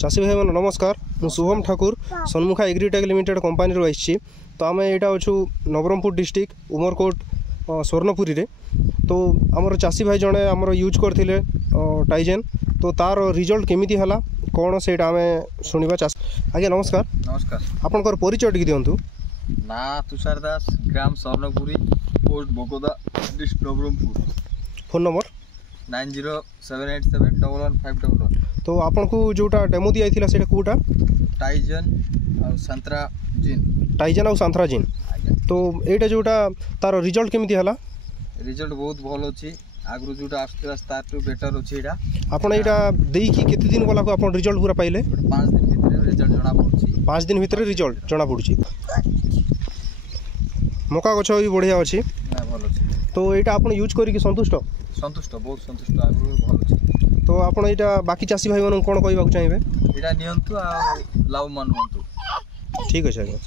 चाषी भाई मैंने नमस्कार मु Shubham Thakur Sanmukha agritech limited company रो आइछि। तो आम यहाँ अच्छु नवरंगपुर डिस्ट्रिक्ट उमरकोट स्वर्णपुरी रे। तो आमर चाषी भाई जड़े आमर यूज करथिले टाइजेन। तो तार रिजल्ट केमिति हला कौन से आम शुणा चाष। आज्ञा नमस्कार। नमस्कार। आपनकर परिचय टिके दियंतु। ना तुषार दास, ग्राम Swarnapuri, post Bokoda, district Nabarangpur. Phone number 9078711511। तो आपन को जोटा डेमो दिया था से कोटा टाइजन और संतरा जिन। टाइजन और सांथरा जिन। तो एटा जोटा तार रिजल्ट केमिति हला? रिजल्ट बहुत भल अछि। आगु जोटा आस्ते तार टू बेटर अछि। एटा आपन एटा देई कि केते दिन गला को आपन रिजल्ट पूरा पाइले? 5 दिन भितर रिजल्ट जणा पड़छि। 5 दिन भितर रिजल्ट जणा पड़छि। मका गछ भी बढ़िया अछि ना भल अछि। तो एटा आपन यूज करी कि संतुष्ट? संतुष्ट, बहुत संतुष्ट। आगु भल अछि। तो आपन एटा बाकी चाषी भाई मन कोन कहबा चाहिबे? एटा नियंतु आ लाभवान होंतु। ठीक अछि आज्ञा।